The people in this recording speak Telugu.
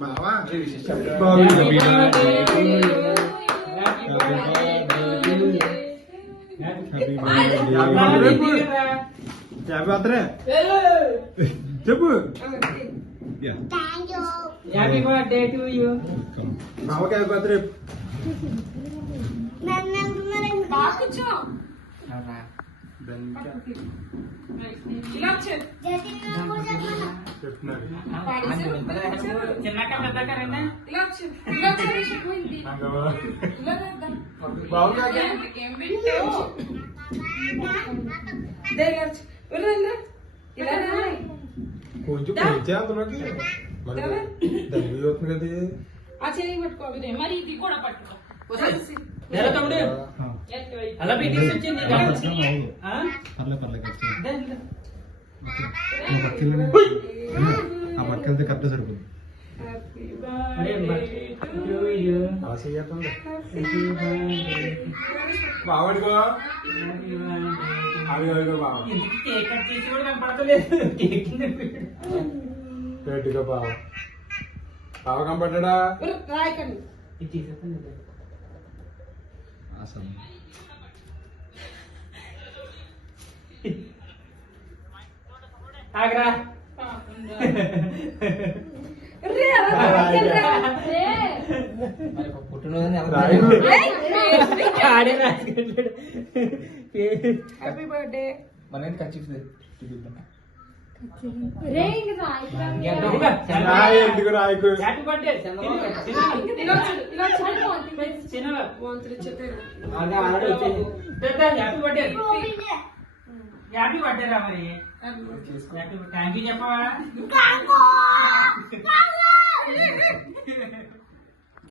బావా హ్యాపీ బర్త్డే చెప్పు హ్యాపీ బర్త్డే టు యూ. బావకి హ్యాపీ బర్త్డే. చిన్నక్క పెద్దక్క రండి. కొంచెం అందులోకి మరి దగ్గర అవుతుంది కదా. ఆ చెయ్యి పట్టుకో మరి ఇది కూడా పట్టుకో. తమ్ముడు అలా పెట్టి వచ్చింది. ఆ పట్టుకెళ్తే కరెక్ట్ సరిపోతుంది. బావడిగో అదిగో బావ కేక్ కట్ చేసి కూడా కనపడతలేదు. కేక్ పెట్టుకో బావ. బావ కనపడ్డా రాయకండి. ఇది తీసేస్తాను. ఆగరా హ్యాపీ బర్త్డే. మన ఖర్చు ఎందుకు రాయకు happy birthday happy birthday. Happy birthday రా మరి. థ్యాంక్ యూ చెప్పవా.